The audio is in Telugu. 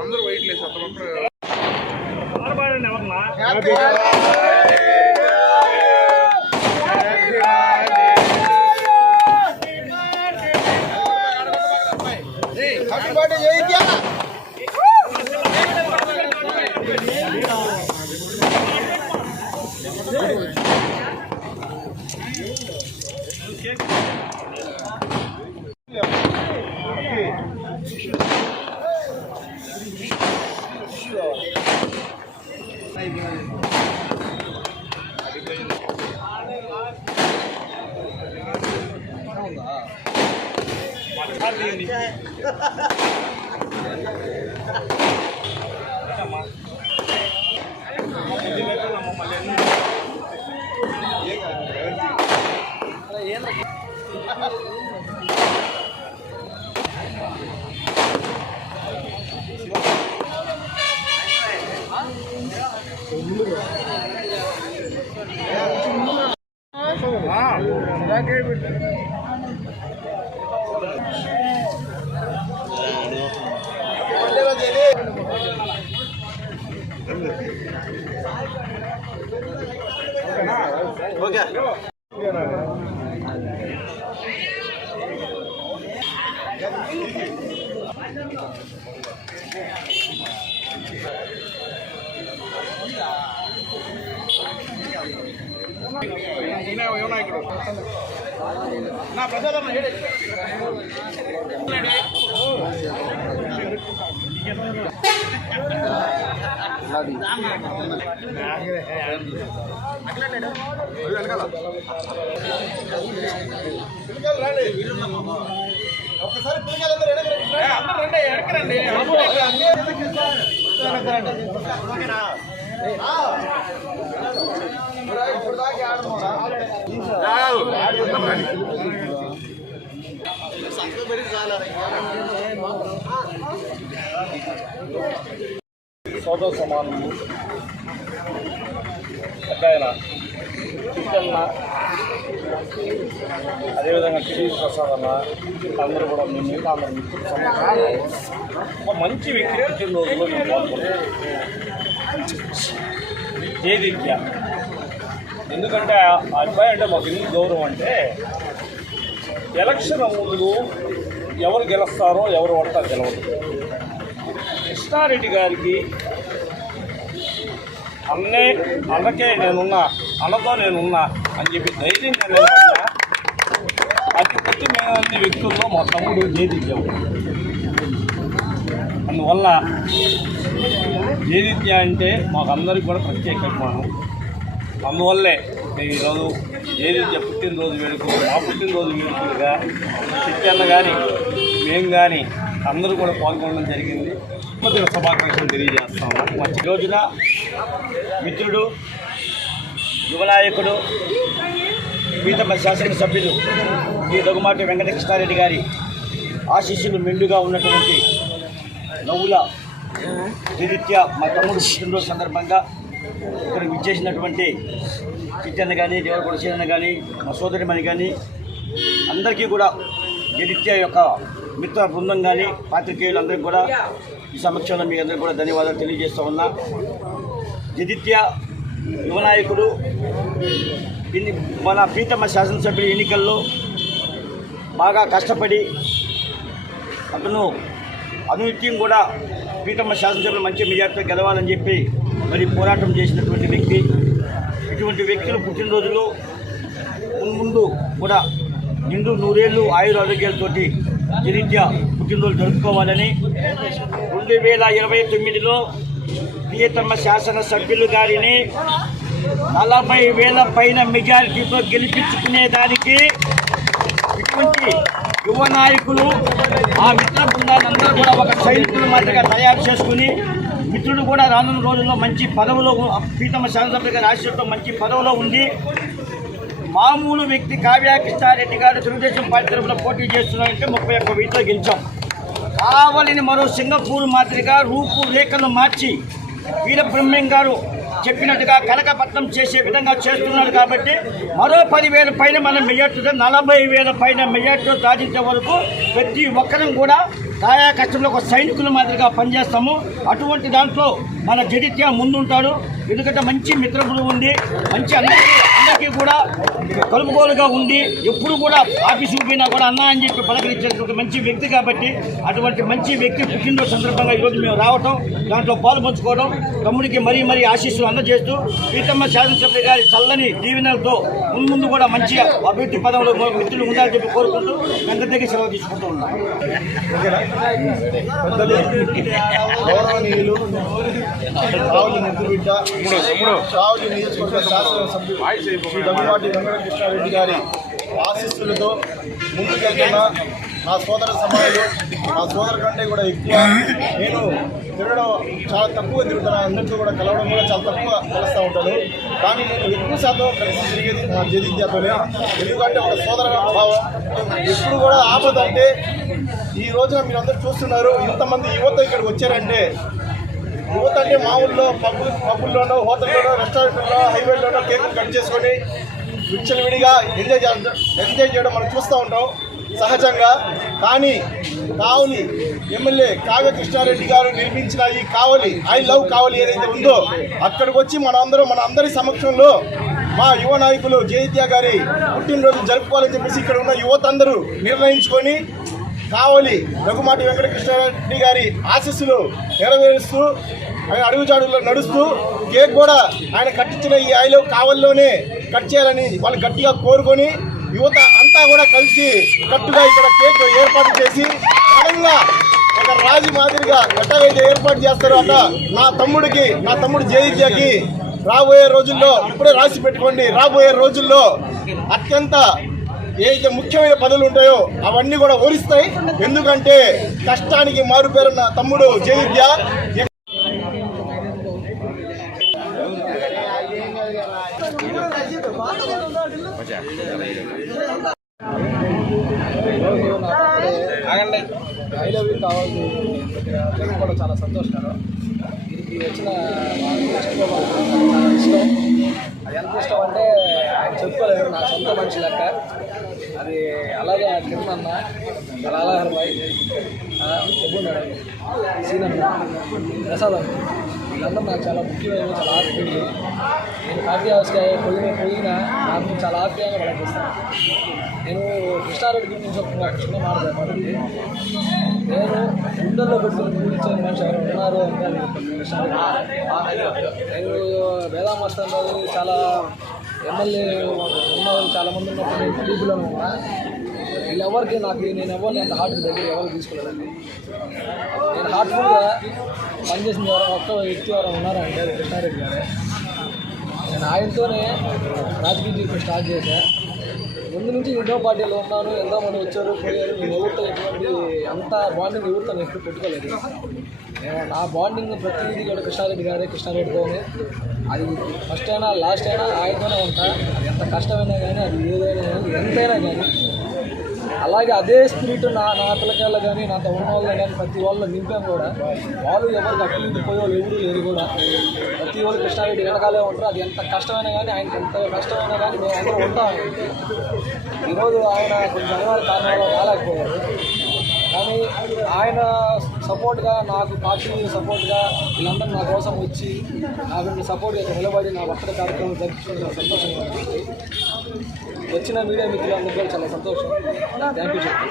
అందరూ వెయిట్ లేదు నా ప్రసాదం ఒక్కసారి పిల్లలందరూ రండి ఎడకరండి ఇప్పుడు దాకా సోదర సమానము పెద్దాయన కిట్టన్న అదేవిధంగా కిరీ ప్రసాద్ అన్న అందరూ కూడా మేము మీద అందరూ మిత్రులు సమాధానం ఒక మంచి వ్యక్తి పుట్టిన రోజుల్లో మేము పాల్గొన్నాం. జయదిత్య ఎందుకంటే ఆ అబ్బాయి అంటే మాకు ఎందుకు గౌరవం అంటే ఎలక్షన్ ముందు ఎవరు గెలుస్తారో ఎవరు ఓడతారో గెలవదు. కృష్ణారెడ్డి గారికి అన్నకే నేనున్నా, అన్నతో నేనున్నా అని చెప్పి ధైర్యంగా నిలబడిన అతి ముఖ్యమైన వ్యక్తుల్లో మా తమ్ముడు జయదిత్య. అందువల్ల జయదిత్య అంటే మాకు అందరికీ కూడా ప్రత్యేక అభిమానం. అందువల్లే మేము ఈరోజు జయదిత్య పుట్టినరోజు వేడుకలు, మా పుట్టినరోజు వేడుకలుగా చిట్టన్న కానీ మేము కానీ అందరూ కూడా పాల్గొనడం జరిగింది. కొద్దిగా శుభాకాంక్షలు తెలియజేస్తాము. మంచి రోజున మిత్రుడు, యువనాయకుడు, ప్రీతమ శాసనసభ్యులు శ్రీ దగ్గుమాటి వెంకటకృష్ణారెడ్డి గారి ఆశీస్సులు మెండుగా ఉన్నటువంటి నవ్వుల జయదిత్య మా తమ్ముడు పుట్టినరోజు సందర్భంగా ఇక్కడ విచ్చేసినటువంటి చిట్టన్న కానీ, దేవరకొండ సీనన్న కానీ, మా సోదరిమణి కానీ అందరికీ కూడా జయదిత్య యొక్క మిత్ర బృందం కానీ పాత్రికేయులందరికీ కూడా ఈ సమక్షంలో మీ అందరికీ కూడా ధన్యవాదాలు తెలియజేస్తూ ఉన్నా. జయదిత్య యువనాయకుడు మన ప్రీతమ శాసనసభ్యుల ఎన్నికల్లో బాగా కష్టపడి అతను అనునిత్యం కూడా ప్రీతమ శాసనసభ్యులు మంచి మెజార్టీతో గెలవాలని చెప్పి మరి పోరాటం చేసినటువంటి వ్యక్తి. ఇటువంటి వ్యక్తులు పుట్టినరోజులో ముందు కూడా నిండు నూరేళ్ళు ఆయుర ఆరోగ్యాలతోటి జయదిత్య పుట్టినరోజు జరుపుకోవాలని 2029లో ప్రియతమ శాసనసభ్యులు గారిని 40,000 పైన మెజారిటీతో గెలిపించుకునేదానికి ఇటువంటి యువ నాయకులు ఆ మిత్ర బృందాలందరూ కూడా ఒక సైనికులు మాదిరిగా తయారు చేసుకుని మిత్రుడు కూడా రానున్న రోజుల్లో మంచి పదవిలో ప్రీతమ శాసనసభ్యులు గారి ఆశీస్సులతో మంచి పదవిలో ఉంది. మామూలు వ్యక్తి కావ్యకృష్ణారెడ్డి గారు తెలుగుదేశం పార్టీ తరఫున పోటీ చేస్తున్నారంటే 31,000తో గెలిచాం. కావాలని మరో సింగపూర్ మాదిరిగా రూపురేఖను మార్చి వీరబ్రహ్మం గారు చెప్పినట్టుగా కనకపట్నం చేసే విధంగా చేస్తున్నారు కాబట్టి మరో 10,000 పైన మనం మెజార్టీతో 40,000 పైన మెజార్టీతో సాధించే వరకు ప్రతి ఒక్కరం కూడా కాయా కష్టంలో ఒక సైనికుల మాదిరిగా పనిచేస్తాము. అటువంటి దాంట్లో మన జడిత్య ముందుంటాడు. ఎందుకంటే మంచి మిత్రబృందం ఉంది, మంచి అందరికీ కూడా కలుపుకోలుగా ఉండి ఎప్పుడు కూడా ఆఫీసుకు పోయినా కూడా అన్నా అని చెప్పి పలకరించేటువంటి మంచి వ్యక్తి కాబట్టి అటువంటి మంచి వ్యక్తి పుట్టినరోజు సందర్భంగా ఈరోజు మేము రావటం, దాంట్లో పాలు పంచుకోవడం, తమ్ముడికి మరీ ఆశీస్సులు అందజేస్తూ ప్రీతమ్మ శాసనసభ్యులు గారి చల్లని దీవెనలతో ముందు కూడా మంచి అభివృద్ధి పదంలో మిత్రులు ఉండాలని చెప్పి కోరుకుంటూ వెంట దగ్గర సెలవు తీసుకుంటూ ఉన్నాం. చావులి నియోజకవర్గ శాసనసభ్యులు శ్రీ దగ్గుమాటి వెంకటకృష్ణారెడ్డి గారి ఆశీస్సులతో ముందుకెళ్తున్న నా సోదర సమాజంలో నా సోదరు కంటే కూడా ఎక్కువ నేను తిరగడం చాలా తక్కువ తిరుగుతాను. అందరితో కూడా కలవడం కూడా చాలా తక్కువ కలుస్తూ ఉంటాను. కానీ నేను ఎక్కువ శాతం కలిసి తిరిగేది నా జడిత్యతోనే. ఎందుకంటే ఒక సోదర భావం ఎప్పుడు కూడా ఆపదంటే ఈ రోజున మీరు అందరూ చూస్తున్నారు. ఇంతమంది యువత ఇక్కడికి వచ్చారంటే యువత అంటే మా ఊళ్ళో పబ్బుల్లోనో హోటల్లోనో రెస్టారెంట్లో హైవేల్లోనో కేక్ కట్ చేసుకొని విచ్చలవిడిగా ఎంజాయ్ చేయడం మనం చూస్తూ ఉంటాం సహజంగా. కానీ కావలి ఎమ్మెల్యే కావ్య కృష్ణారెడ్డి గారు నిర్మించిన ఈ కావలి ఐ లవ్ కావలి ఏదైతే ఉందో అక్కడికి వచ్చి మన అందరి సమక్షంలో మా యువ నాయకులు జడిత్య గారి పుట్టినరోజు జరుపుకోవాలని చెప్పేసి ఇక్కడ ఉన్న యువత అందరూ నిర్ణయించుకొని కావలి దగ్గుమాటి వెంకటకృష్ణారెడ్డి గారి ఆశీస్సులు నెరవేరుస్తూ ఆయన అడుగుజాడుల్లో నడుస్తూ కేక్ కూడా ఆయన కట్టించిన ఈ ఐలో కావలిలోనే కట్ చేయాలని వాళ్ళు గట్టిగా కోరుకొని యువత అంతా కూడా కలిసి కట్టుగా ఇక్కడ కేక్ ఏర్పాటు చేసి ఘనంగా ఒక రాజు మాదిరిగా ఎట్టగైతే ఏర్పాటు చేస్తారో అట నా తమ్ముడు జడిత్యకి రాబోయే రోజుల్లో ఇప్పుడే రాసి పెట్టుకోండి. రాబోయే రోజుల్లో అత్యంత ఏదైతే ముఖ్యమైన పనులు ఉంటాయో అవన్నీ కూడా ఓరిస్తాయి. ఎందుకంటే కష్టానికి మారుపేరున్న తమ్ముడు జడిత్య. ఐ లవ్ యూ కావాలి కూడా చాలా సంతోషకరం. దీనికి వచ్చిన ఇష్టం. అది ఎంత ఇష్టం అంటే ఆయన చెప్పుకోలేదు, నా సొంత మనిషి లెక్క. అది అలాగే కిరణ్ అలాహర్ బాయ్ చెప్పున్నాడు, సీనన్న, ప్రసాద్ అన్న, వీళ్ళందరూ నాకు చాలా ముఖ్యమైన చాలా ఆత్మీయులు. నేను కాఫీ హౌస్కి పోయినా నాకు చాలా ఆప్యాయంగా పలకిస్తాను. నేను కృష్ణారెడ్డి గురించి ఒక చిన్న మాట్లాడుతుంది. నేను గుండెల్లో పెట్టుకుని పూజించిన మనిషి ఎవరు ఉన్నారు అంటే కృష్ణారెడ్డి. నేను వేదామస్తాను చాలా ఎమ్మెల్యే ఉన్నవాళ్ళు చాలామంది ఉన్నప్పుడు నేను టీడీపీలో ఉన్నా. వీళ్ళెవరికి నేను ఎవరిని అంత హార్ట్ దగ్గర ఎవరు తీసుకోలేదండి. నేను హార్ట్ఫుల్గా పనిచేసిన ఒక్క వ్యక్తి ఎవరు ఉన్నారంటే అది కృష్ణారెడ్డి గారే. నేను ఆయనతోనే రాజకీయ జీవితం స్టార్ట్ చేశాను. ముందు నుంచి ఇండో పార్టీలో ఉన్నాను, ఎంతోమంది వచ్చారు పోయారు. నేను ఎవరితో ఎటువంటి అంత బాండింగ్ ఎవరితో నేను ఎప్పుడు పెట్టుకోలేదు. నా బాండింగ్ ప్రతిదీ కూడా కృష్ణారెడ్డితోనే. అది ఫస్ట్ అయినా లాస్ట్ అయినా ఆయనతోనే ఉంటా. అది ఎంత కష్టమైనా కానీ, అది ఏదైనా కానీ, ఎంతైనా కానీ. అలాగే అదే స్పిరిట్ నా పిల్లకాయలు కానీ, నాతో ఉన్న వాళ్ళు కానీ ప్రతి వాళ్ళు నింపాము కూడా. వాళ్ళు ఎవరికి అక్కడికి పోయే వాళ్ళు ఎవరు లేరు కూడా. ప్రతి వాళ్ళు కృష్ణారెడ్డి వెనకాలే ఉంటారు. అది ఎంత కష్టమైనా కానీ, ఆయనకి ఎంత కష్టమైనా కానీ మేము అందరూ ఉంటాము. ఈరోజు ఆయన కొంచెం అనివార్య కారణాలు రాలేకపోయారు. కానీ ఆయన సపోర్ట్గా నాకు పార్టీ సపోర్ట్గా వీళ్ళందరూ నా కోసం వచ్చి నాకు సపోర్ట్గా నిలబడి నా బర్త్డే కార్యక్రమం జరుపుకున్న సంతోషంగా ఉంది. వచ్చిన మీడియా మిత్రులందరూ చాలా సంతోషం. థ్యాంక్ యూ చెప్పి